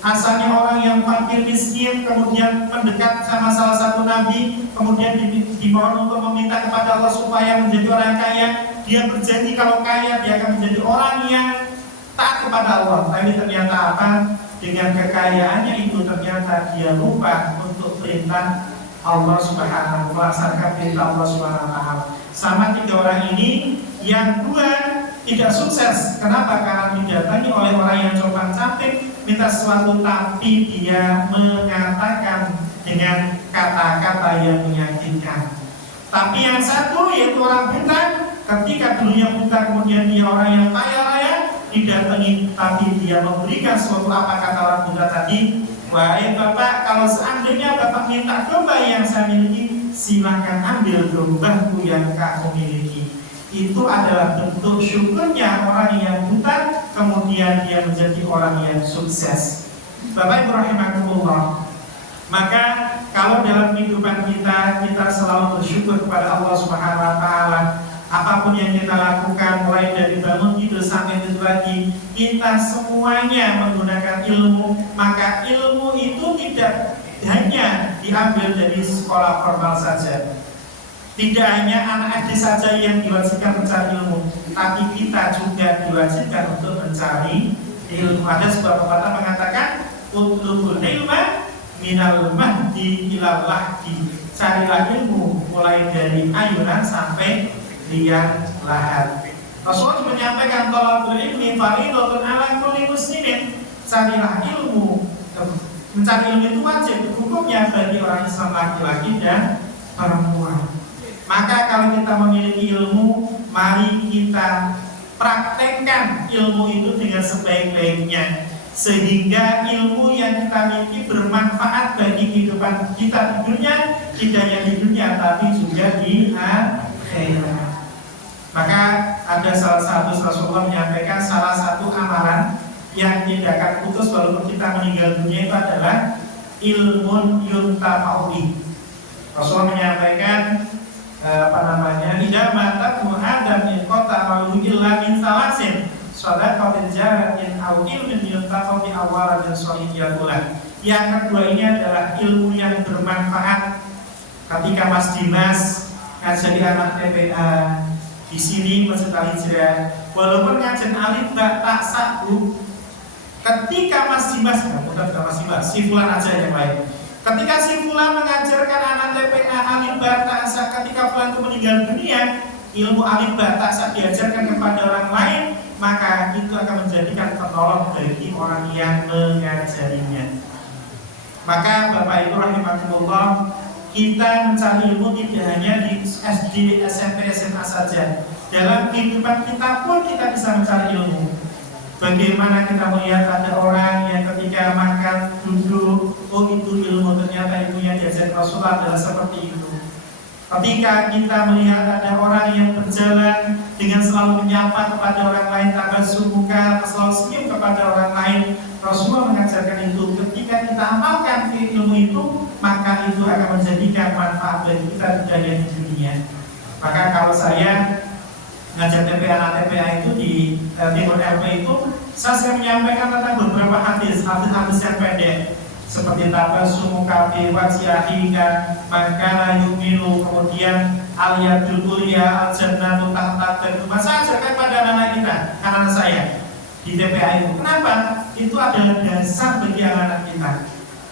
Asalnya orang yang fakir miskin, kemudian mendekat sama salah satu nabi, kemudian dimohon untuk meminta kepada Allah supaya menjadi orang yang kaya. Dia berjanji kalau kaya dia akan menjadi orang yang taat kepada Allah. Tapi ternyata apa? Dengan kekayaannya itu ternyata dia lupa untuk perintah Allah Subhanahu wa ta'ala, perintah Allah Subhanahu wa ta'ala. Sama tiga orang ini, yang dua tidak sukses. Kenapa? Karena didatangi oleh orang yang coba cantik, minta sesuatu tapi dia mengatakan dengan kata-kata yang menyakitkan. Tapi yang satu yaitu orang buta, ketika dulunya buta kemudian dia orang yang kaya raya, didatangi tapi dia memberikan sesuatu. Apa kata orang buta tadi? Wahai Bapak, kalau seandainya Bapak minta domba yang saya miliki, silakan ambil dombaku yang kamu miliki. Itu adalah bentuk syukurnya orang yang buta, kemudian dia menjadi orang yang sukses. Bapak Ibu rahimakumullah. Maka kalau dalam kehidupan kita selalu bersyukur kepada Allah Subhanahu wa ta'ala. Apapun yang kita lakukan, mulai dari bangun tidur sampai tidur lagi, kita semuanya menggunakan ilmu. Maka ilmu itu tidak hanya diambil dari sekolah formal saja. Tidak hanya anak SD saja yang diwajibkan mencari ilmu, tapi kita juga diwajibkan untuk mencari ilmu. Ada sebuah pepatah mengatakan, utlubul ilma minal mahdi ilal lahdi. Carilah ilmu mulai dari ayunan sampai liang lahat. Rasulullah menyampaikan, thalabul ilmi fardhatun 'ala kulli muslimin. Carilah ilmu. Mencari ilmu itu wajib hukumnya bagi orang Islam laki-laki dan perempuan. Maka kalau kita memiliki ilmu, mari kita praktekkan ilmu itu dengan sebaik-baiknya, sehingga ilmu yang kita miliki bermanfaat bagi kehidupan kita di dunia, tidak hanya di dunia tapi juga di akhirat. Maka ada salah satu Rasulullah menyampaikan, salah satu amalan yang tidak akan putus walaupun kita meninggal dunia itu adalah ilmun yuntafa'u bih. Rasulullah menyampaikan idza mata Adam in qata malu illa min salasin shadaqatin jaratin aw ilmin yuntafa'u bi awwal dan shahidiyatullah. Yang kedua ini adalah ilmu yang bermanfaat. Ketika Mas Dimas ngajari anak TPA di sini Masjid Al-Hijrah, walaupun ngajen alif ba ta sa bu, ketika Mas Dimas, bukan Mas Dimas, si Fulan aja yang lain. Ketika si Fulan mengajarkan anak TPA alif ba ta sa, ketika Fulan itu meninggal dunia, ilmu alif ba ta sa diajarkan kepada orang lain, maka itu akan menjadikan penolong bagi orang yang mengajarinya. Maka Bapak Ibu rahimakumullah, kita mencari ilmu tidak hanya di SD, SMP, SMA saja. Dalam kehidupan kita pun kita bisa mencari ilmu. Bagaimana kita melihat ada orang yang ketika makan, duduk, oh itu ilmu, ternyata ilmunya diajar Rasulullah adalah seperti itu. Ketika kita melihat ada orang yang berjalan dengan selalu menyapa kepada orang lain, tabassum muka, selalu senyum kepada orang lain, Rasulullah mengajarkan itu. Ketika kita amalkan ilmu itu, maka itu akan menjadikan manfaat bagi kita tidak hanya di dunia. Maka kalau saya ngajar TPA anak TPA itu di Timur LP itu, saya menyampaikan tentang beberapa hadis yang pendek, seperti tabassum muka fi wajhika maka yu'minu, kemudian al-yadul ulya al-jannatu tahta al-jannah. Saya ajarkan pada anak kita, anak saya di TPA itu. Kenapa? Itu adalah dasar bagi anak-anak kita.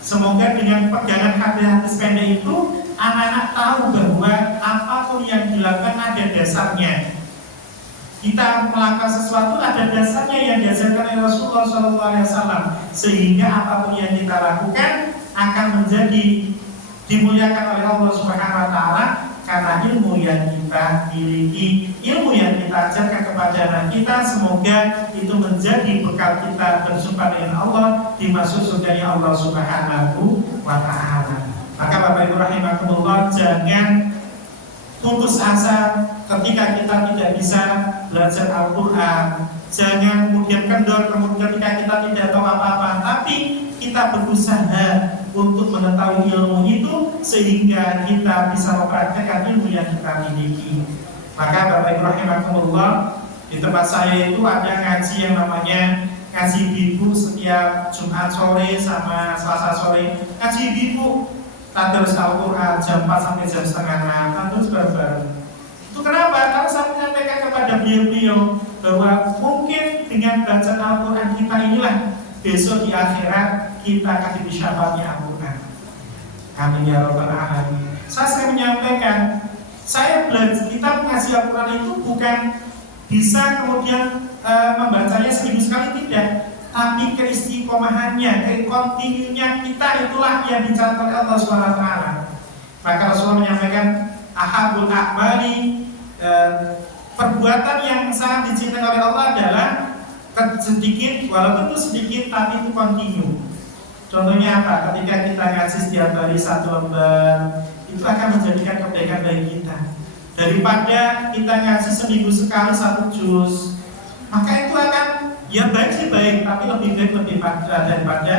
Semoga dengan pegangan hadis pendek itu, anak-anak tahu bahwa apapun yang dilakukan ada dasarnya. Kita melakukan sesuatu ada dasarnya yang diajarkan oleh Rasulullah SAW, sehingga apapun yang kita lakukan akan menjadi dimuliakan oleh Allah Subhanahu wa ta'ala karena ilmu yang kita miliki, ilmu yang kita ajarkan kepada anak kita. Semoga itu menjadi bekal kita berjumpa dengan Allah di masuk surganya Allah Subhanahu wa ta'ala. Maka Bapak Ibu rahimakumullah, jangan putus asa ketika kita tidak bisa belajar Al-Quran. Jangan kemudian kendor, kemudian ketika kita tidak tahu apa-apa, tapi kita berusaha untuk mengetahui ilmu itu sehingga kita bisa mempraktekkan ilmu yang kita miliki. Maka Bapak Ibu rahimakumullah, di tempat saya itu ada ngaji yang namanya ngaji bibu setiap Jumat sore sama Selasa sore. Ngaji bibu tadarus Al-Quran jam 4 sampai jam setengah 6, tadarus bareng-bareng. Itu kenapa? Karena saya menyampaikan kepada beliau-beliau bahwa mungkin dengan bacaan Al-Quran kita inilah besok di akhirat kita akan diberi syafaatnya Al-Quran. Amin ya rabbal alamin. Saya menyampaikan, saya belajar kita mengaji Al-Quran itu bukan bisa kemudian membacanya seminggu sekali, tidak, tapi keistiqomahannya, kontinunya kita itulah yang dicatat oleh Allah SWT. Maka Rasulullah menyampaikan ahabul a'mali, perbuatan yang sangat dicintai oleh Allah adalah sedikit, walaupun itu sedikit tapi itu kontinu. Contohnya apa? Ketika kita ngaji setiap hari 1 lembar, itu akan menjadikan kebaikan bagi kita. Daripada kita ngaji seminggu sekali 1 juz, maka itu akan ya baik sih baik, tapi lebih baik daripada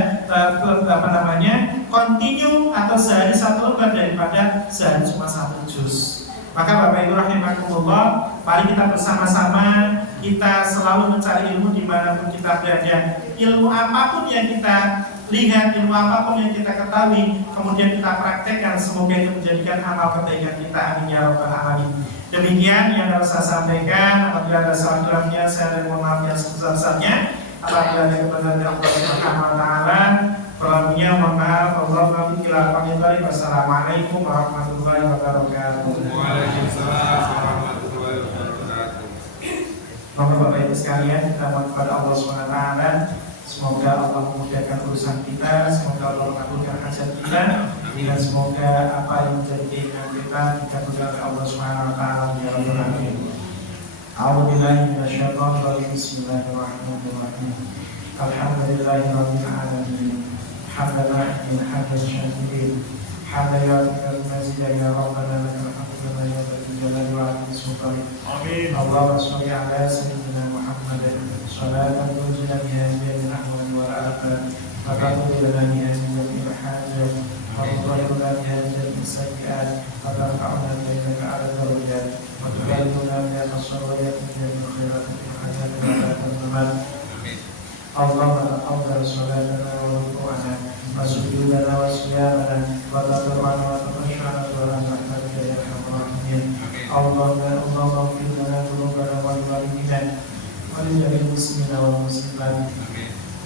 kontinu atau sehari 1 lembar daripada sehari cuma 1 juz. Maka Bapak Ibu rahimakumullah, mari kita bersama-sama kita selalu mencari ilmu dimanapun kita berada. Ilmu apapun yang kita lihat, ilmu apapun yang kita ketahui, kemudian kita praktekkan, semoga itu menjadikan amal kebaikan kita. Amin ya rabbal alamin. Demikian yang harus saya sampaikan. Apabila ada salah kurangnya, saya mohon maaf yang sebesar-besarnya. Apabila ada kebenaran dari Allah Subhanahu wa taala, kurangnya mohon maaf. Wassalamualaikum warahmatullahi wabarakatuh. Waalaikumsalam warahmatullahi wabarakatuh. Maka Bapak Ibu sekalian, kita mohon kepada Allah Subhanahu wa taala, semoga Allah memudahkan urusan kita, semoga Allah mengabulkan hajat kita, dan semoga apa yang menjadi keinginan kita dikabulkan oleh Allah Subhanahu wa taala ya rabbal alamin. A'udzubillahi minasyaitonir rajim. Bismillahirrahmanirrahim. Alhamdulillahirabbil alamin. Hamdan hamdan syakirin. Hamdan yu'affiqu mazida ya rabbana lakal hamdu kama yanbaghi li jalali wa 'azimi sultanik. Amin. Allahumma shalli 'ala sayyidina Muhammadin shalatan tunjina biha min ahwali wal afat wa taqdi lana biha min al-hajat wa tudhhiruna biha min as-sayyi'at wa tarfa'una bika 'ala darajat wa tuballighuna biha as-salawat min khairat al-hajat wa al-mamat. Allahumma taqabbal salatana wa ruku'ana wa sujudana wa siyamana wa tadarru'ana wa takhashana wa rahmataka ya arhamar rahimin. Allahumma ighfir lana dhunubana wa liwalidina wa lil muslimina wal muslimat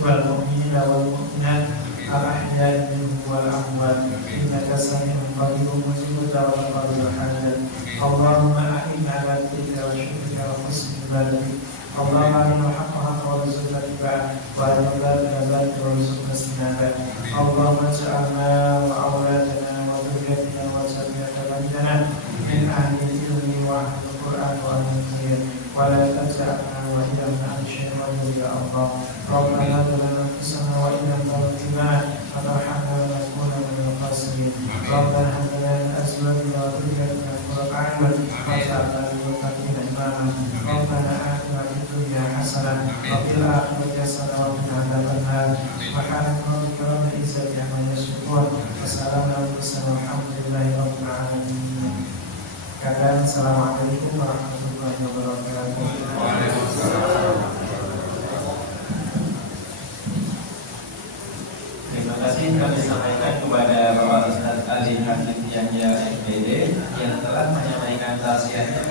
wal mu'minina wal mu'minat al-ahya'i minhum wal amwat innaka sami'un qaribun mujibud da'wati wal hajat. Allahumma a'inna 'ala dhikrika wa syukrika wa husni ibadatik. Allahumma arina al-haqqa haqqan warzuqna ittiba'ah wa arina al-batila batilan warzuqna ijtinabah. Allahumma ij'alna wa awladana wa dhurriyyatina wa zurriyyatana min ahli al-ilmi wa ahli al-Qur'an wa ahli al-khair wa la taj'alna wa iyana an syaitan ya Allah. Rabbana zalamna anfusana wa in lam taghfir lana wa tarhamna lanakunanna minal khasirin. Rabbana hab lana min azwajina wa dhurriyyatina qurrata a'yun waj'alna lil muttaqina imama. Rabbana atina fid dunya hasanah wa fil akhirati hasanah wa qina adzabannar. Subhana rabbika rabbil izzati amma yasifun wa salamun alal mursalin walhamdulillahi rabbil alamin. Katakan assalamualaikum warahmatullahi wabarakatuh. Terima kasih kami sampaikan kepada Bapak Ustaz Ali Hafid Yahya MPD yang telah menyampaikan tausiahnya.